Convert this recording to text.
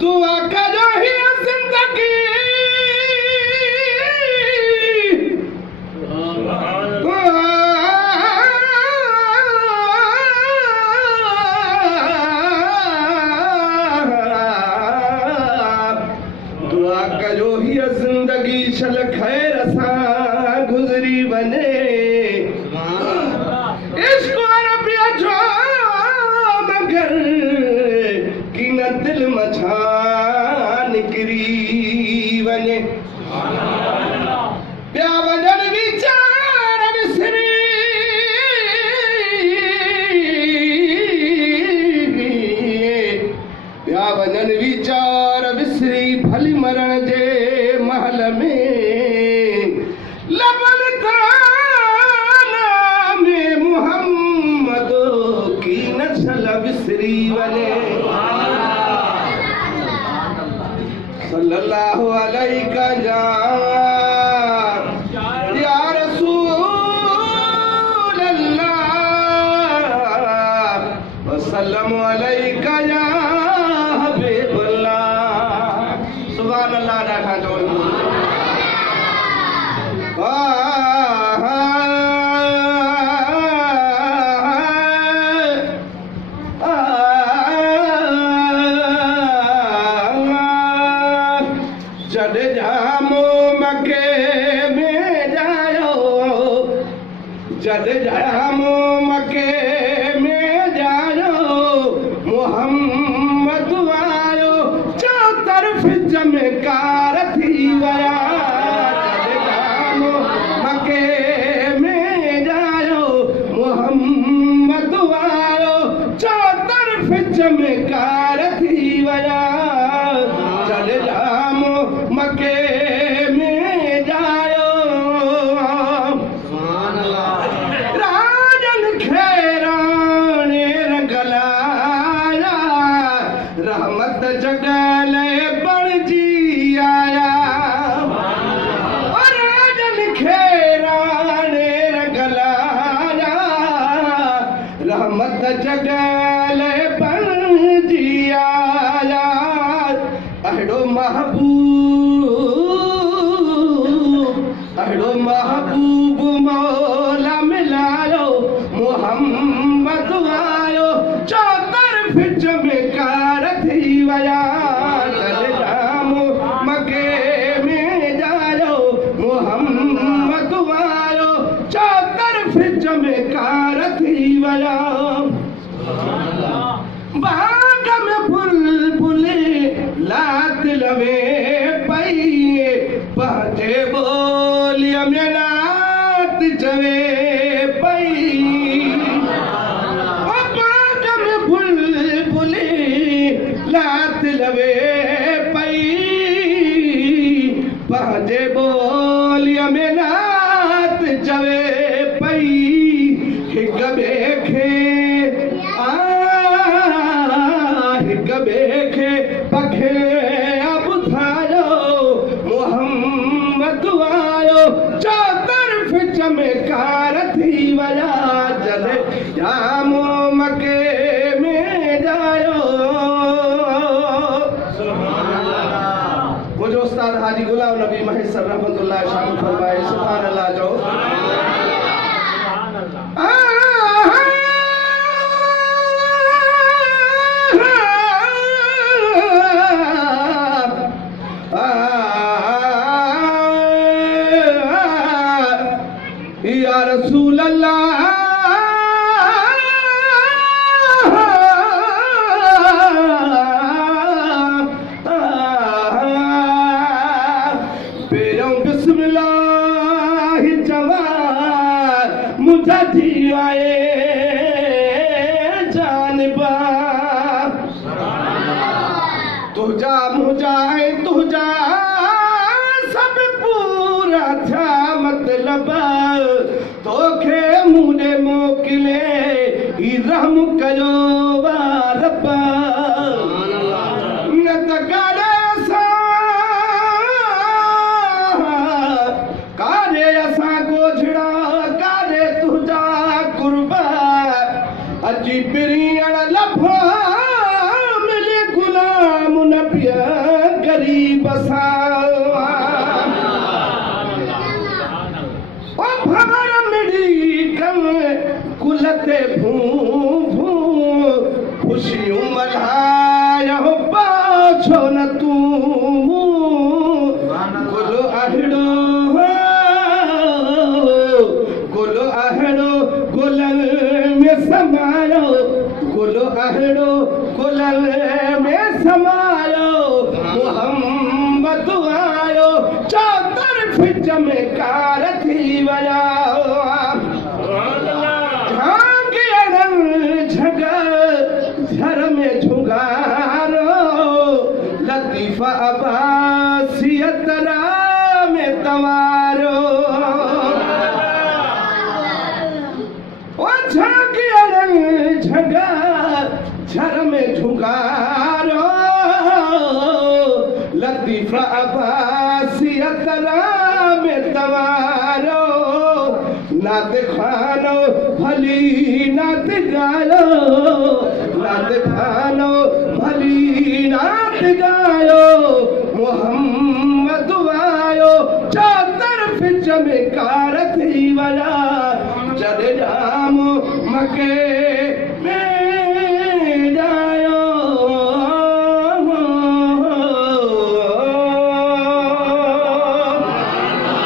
दुआ करो ही जिंदगी दुआ करो ही जिंदगी चल खैर सा गुजरी बने इसको अरबिया जो मगर कि न दिल मछा निकरी वने प्या वजन विचार विसरी प्या वजन विचार विसरी भली मरण जे महल में लबन ताना में मुहम्मद की नस्ल विसरी वने सल्लल्लाहु अलैका या रसूल अल्लाह वसल्लम अलैका या हबीबल्लाह सुभान अल्लाह रखा जो जद जामो मके में जायो जद जामो मके में जायो मोहम्मद आयो चो तरफ चमकार थी वया जद जामो मके में जायो मोहम्मद आयो चो तरफ चमकार थी वया जद जामो मके में जायो राजन खेराने रंगलाया रहमत जगले बण जी आया राजन खेराने रंगलाया रहमत जगले बण जी आया अहिड़ो महबूब मौला मिलायो मोहम्मद आयो चो तरफ चमकार थी वया जद जामो मके में जायो मोहम्मद आयो चो तरफ चमकार थी वया बाग में बुलबुले लात लवे पई पहुंचे बोलिया में नात चवे पई बाग में बुलबुले लात लवे पई पहुंचे बोलिया में नात चवे पई हिक बेखे बेखे पखे अब थायो मोहम्मद आयो चो तरफ चमकार थी वया जद जामो मके में जायो मुझे उस्ताद हाजी गुलाम नबी महेश्वर रहमतुल्लाह शामिल फरमाए सुभान अल्लाह जो या रसूल अल्लाह पेरों बिस्मिल्लाह जवान मुझा जीवाए जानबा तुझा मुझाए तुझा सब पूरा था मतलब तोखे मुझे मोकिले ही रहम कयो रब्बा न त कारे असां गोझड़ा कारे तुझा कुर्बा अची पिरियण लफा मिले गुलाम न पिया गरीब सा ओ भवर मिड़ी कम कुलते भू भू खुशियों मल्हायो पाछो न तू गुलो आहड़ो गुलल में समायो गुलो आहड़ो गुलल में समायो मोहम्मद आयो चौतरफ चमकार थी वजाओ झर में झुगारो लतीफ़ा अब्बासियत में तवारो ओ झगा झर में झुगारो लतीफ़ा अब्बासियत में तवारो नात खानो भली नात गायो नात खानो भली नात गायो मोहम्मद आयो चौतरफ चमकार थी वया जॾहिं जाम मके